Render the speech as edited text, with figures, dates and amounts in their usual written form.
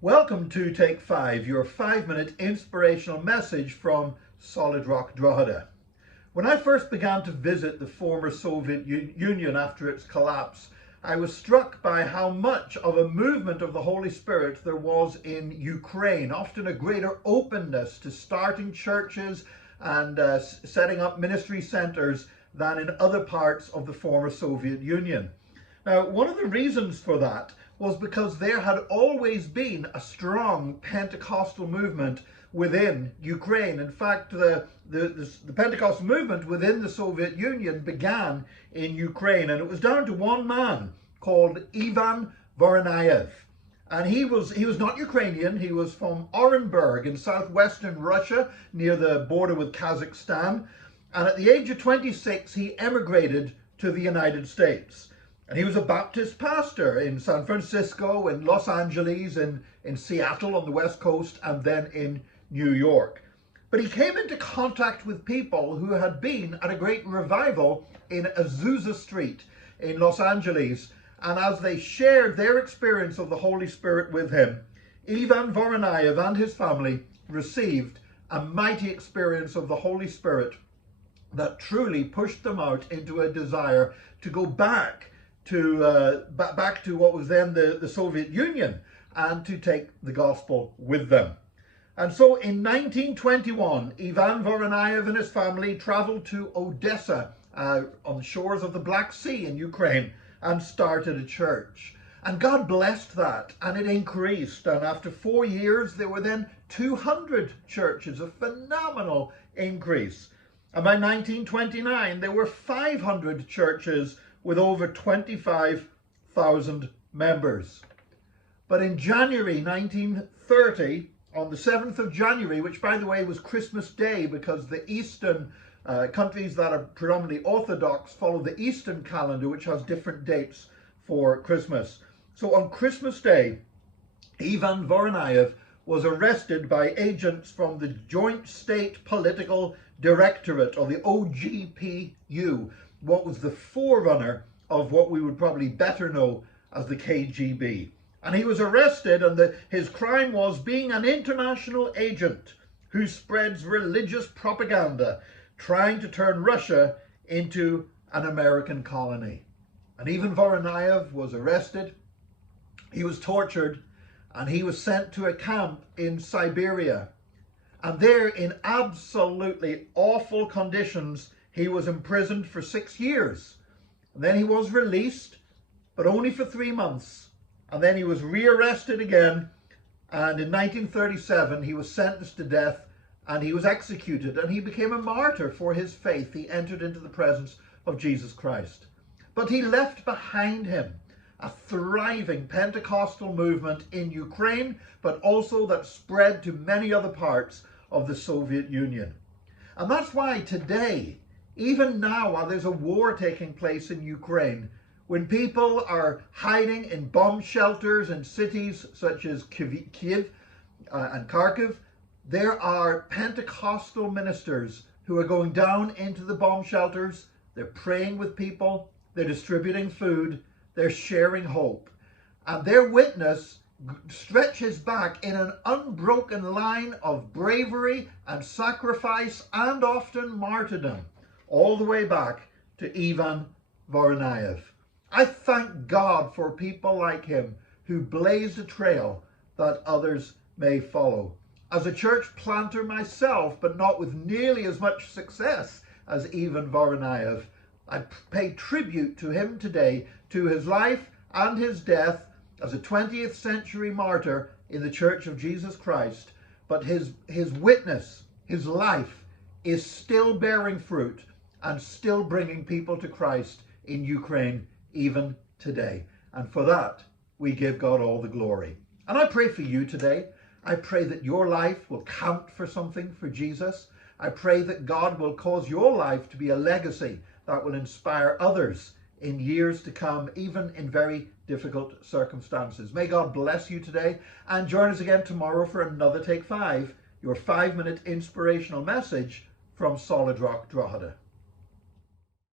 Welcome to Take 5, your 5-minute inspirational message from Solid Rock Drogheda. When I first began to visit the former Soviet Union after its collapse, I was struck by how much of a movement of the Holy Spirit there was in Ukraine, often a greater openness to starting churches and setting up ministry centers than in other parts of the former Soviet Union. Now, one of the reasons for that was because there had always been a strong Pentecostal movement within Ukraine. In fact, the Pentecostal movement within the Soviet Union began in Ukraine, and it was down to one man called Ivan Voronayev. And he was not Ukrainian. He was from Orenburg in southwestern Russia, near the border with Kazakhstan. And at the age of 26, he emigrated to the United States. And he was a Baptist pastor in San Francisco, in Los Angeles, in Seattle on the West Coast, and then in New York. But he came into contact with people who had been at a great revival in Azusa Street in Los Angeles. And as they shared their experience of the Holy Spirit with him, Ivan Voronayev and his family received a mighty experience of the Holy Spirit that truly pushed them out into a desire to go back to what was then the Soviet Union and to take the gospel with them. And so in 1921, Ivan Voronayev and his family traveled to Odessa on the shores of the Black Sea in Ukraine and started a church. And God blessed that, and it increased. And after 4 years, there were then 200 churches, a phenomenal increase. And by 1929, there were 500 churches with over 25,000 members. But in January 1930, on the 7th of January, which by the way was Christmas Day because the Eastern countries that are predominantly Orthodox follow the Eastern calendar, which has different dates for Christmas. So on Christmas Day, Ivan Voronayev was arrested by agents from the Joint State Political Directorate, or the OGPU, what was the forerunner of what we would probably better know as the KGB. And he was arrested, and his crime was being an international agent who spreads religious propaganda, trying to turn Russia into an American colony. And Ivan Voronayev was arrested, he was tortured, and he was sent to a camp in Siberia. And there, in absolutely awful conditions, he was imprisoned for 6 years. And then he was released, but only for 3 months. And then he was rearrested again. And in 1937, he was sentenced to death and he was executed. And he became a martyr for his faith. He entered into the presence of Jesus Christ. But he left behind him a thriving Pentecostal movement in Ukraine, but also that spread to many other parts of the Soviet Union. And that's why today, even now, while there's a war taking place in Ukraine, when people are hiding in bomb shelters in cities such as Kiev and Kharkiv, there are Pentecostal ministers who are going down into the bomb shelters. They're praying with people, they're distributing food, they're sharing hope. And their witness stretches back in an unbroken line of bravery and sacrifice and often martyrdom, all the way back to Ivan Voronayev. I thank God for people like him who blazed a trail that others may follow. As a church planter myself, but not with nearly as much success as Ivan Voronayev, I pay tribute to him today, to his life and his death as a 20th century martyr in the Church of Jesus Christ. But his witness, his life, is still bearing fruit and still bringing people to Christ in Ukraine even today. And for that, we give God all the glory. And I pray for you today. I pray that your life will count for something for Jesus. I pray that God will cause your life to be a legacy that will inspire others in years to come, even in very difficult circumstances. May God bless you today, and join us again tomorrow for another Take 5, your 5-minute inspirational message from Solid Rock Drogheda.